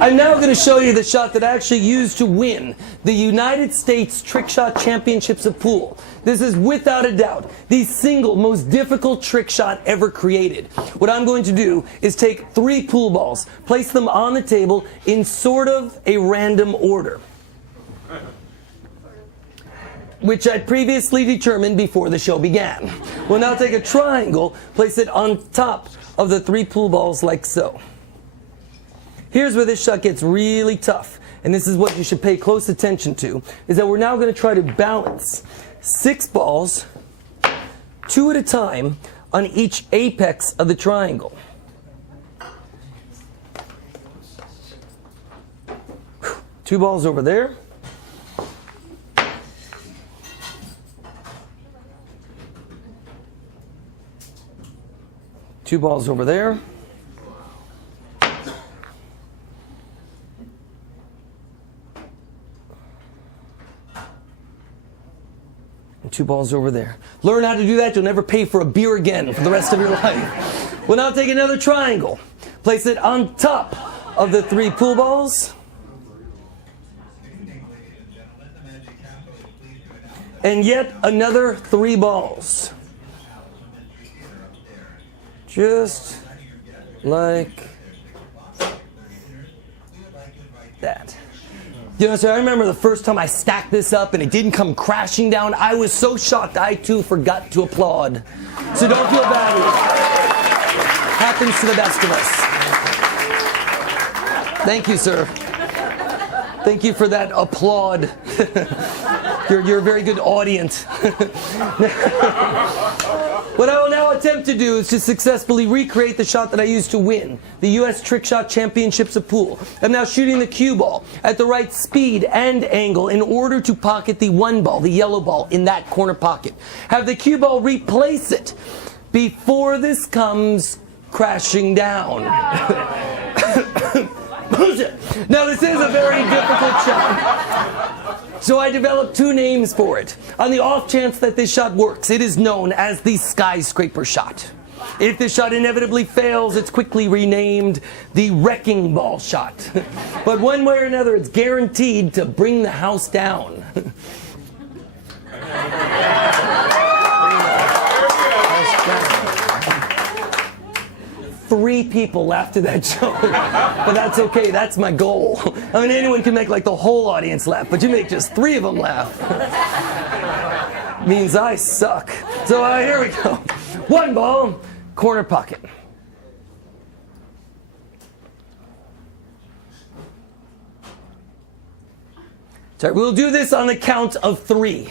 I'm now going to show you the shot that I actually used to win the United States Trick Shot Championships of Pool. This is without a doubt the single most difficult trick shot ever created. What I'm going to do is take 3 pool balls, place them on the table in sort of a random order, which I previously determined before the show began. We'll now take a triangle, place it on top of the 3 pool balls like so. Here's where this shot gets really tough, and this is what you should pay close attention to, is that we're now going to try to balance 6 balls, 2 at a time, on each apex of the triangle. 2 balls over there. 2 balls over there. And 2 balls over there. Learn how to do that, you'll never pay for a beer again for the rest of your life. We'll now take another triangle. Place it on top of the 3 pool balls. And yet another 3 balls. Just like that. You know, so I remember the first time I stacked this up and it didn't come crashing down. I was so shocked I too forgot to applaud. So don't feel bad. Happens to the best of us. Thank you, sir. Thank you for that applaud. You're a very good audience. What I will now attempt to do is to successfully recreate the shot that I used to win the U.S. Trick Shot Championships of Pool. I'm now shooting the cue ball at the right speed and angle in order to pocket the 1 ball, the yellow ball, in that corner pocket. Have the cue ball replace it before this comes crashing down. Now this is a very difficult shot. So I developed 2 names for it. On the off chance that this shot works, it is known as the Skyscraper shot. If this shot inevitably fails, it's quickly renamed the Wrecking Ball shot. But one way or another, it's guaranteed to bring the house down. 3 people laughed at that joke, but that's okay, that's my goal. I mean, anyone can make like the whole audience laugh, but you make just 3 of them laugh. Means I suck. So here we go. 1 ball, corner pocket. So we'll do this on the count of 3.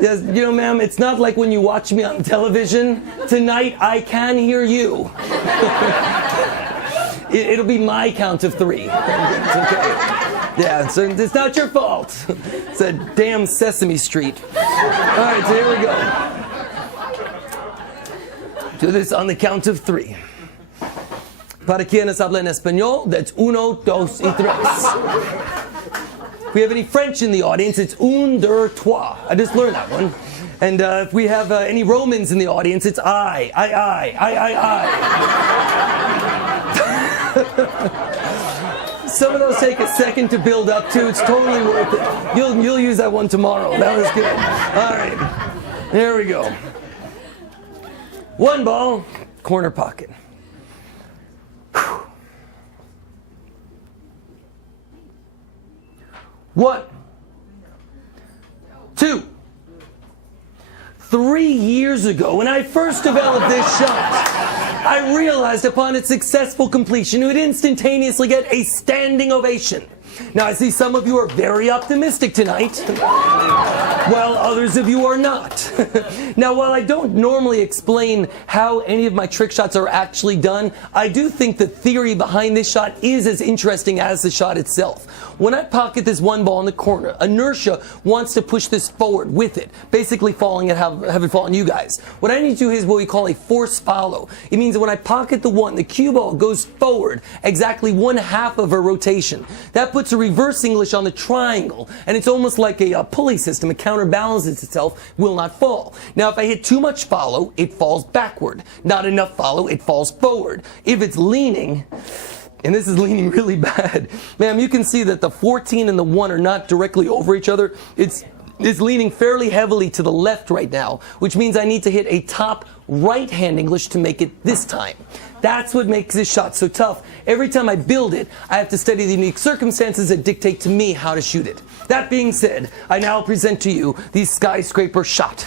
Yes, you know, ma'am, it's not like when you watch me on television. Tonight, I can hear you. It'll be my count of 3. It's okay. Yeah, so it's not your fault. It's a damn Sesame Street. All right, so here we go. Do this on the count of 3. Para quienes hablan español, that's 1, 2, y 3. If we have any French in the audience, it's 1, 2, 3. I just learned that one. And if we have any Romans in the audience, it's I. Some of those take a second to build up to. It's totally worth it. You'll use that one tomorrow. That was good. All right. There we go. 1 ball, corner pocket. 1, 2, 3 years ago, when I first developed this shot, I realized upon its successful completion, it would instantaneously get a standing ovation. Now, I see some of you are very optimistic tonight, while others of you are not. Now, while I don't normally explain how any of my trick shots are actually done, I do think the theory behind this shot is as interesting as the shot itself. When I pocket this one ball in the corner, inertia wants to push this forward with it, basically falling and have it fall on you guys. What I need to do is what we call a force follow. It means that when I pocket the one, the cue ball goes forward exactly 1/2 of a rotation. That puts a reverse English on the triangle, and it's almost like a pulley system. It counterbalances itself, will not fall. Now, if I hit too much follow, it falls backward. Not enough follow, it falls forward. If it's leaning, and this is leaning really bad, ma'am, you can see that the 14 and the 1 are not directly over each other. It's leaning fairly heavily to the left right now, which means I need to hit a top right-hand English to make it this time. That's what makes this shot so tough. Every time I build it, I have to study the unique circumstances that dictate to me how to shoot it. That being said, I now present to you the Skyscraper shot.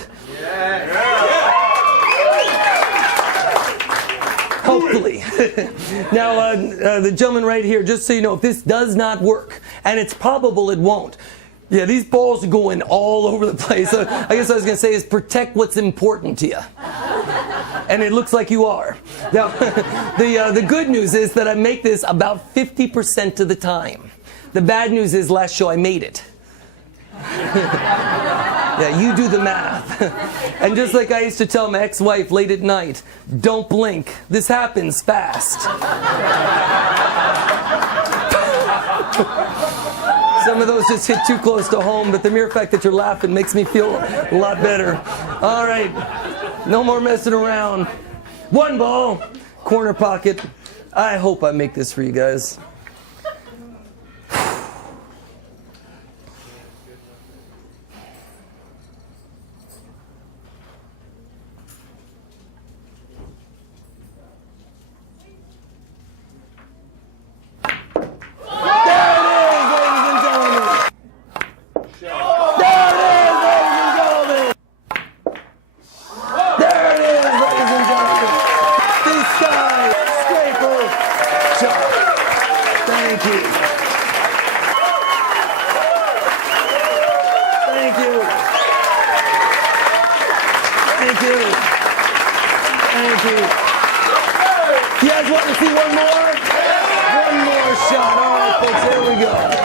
Hopefully. Now, the gentleman right here, just so you know, if this does not work, and it's probable it won't, yeah, these balls are going all over the place. So I guess what I was going to say is protect what's important to you. And it looks like you are. Now, the good news is that I make this about 50% of the time. The bad news is last show I made it. Yeah, you do the math. And just like I used to tell my ex-wife late at night, don't blink. This happens fast. Some of those just hit too close to home, but the mere fact that you're laughing makes me feel a lot better. All right, no more messing around. One ball, corner pocket. I hope I make this for you guys. Thank you. Thank you. Thank you. Thank you. You guys want to see one more? One more shot. All right, folks, here we go.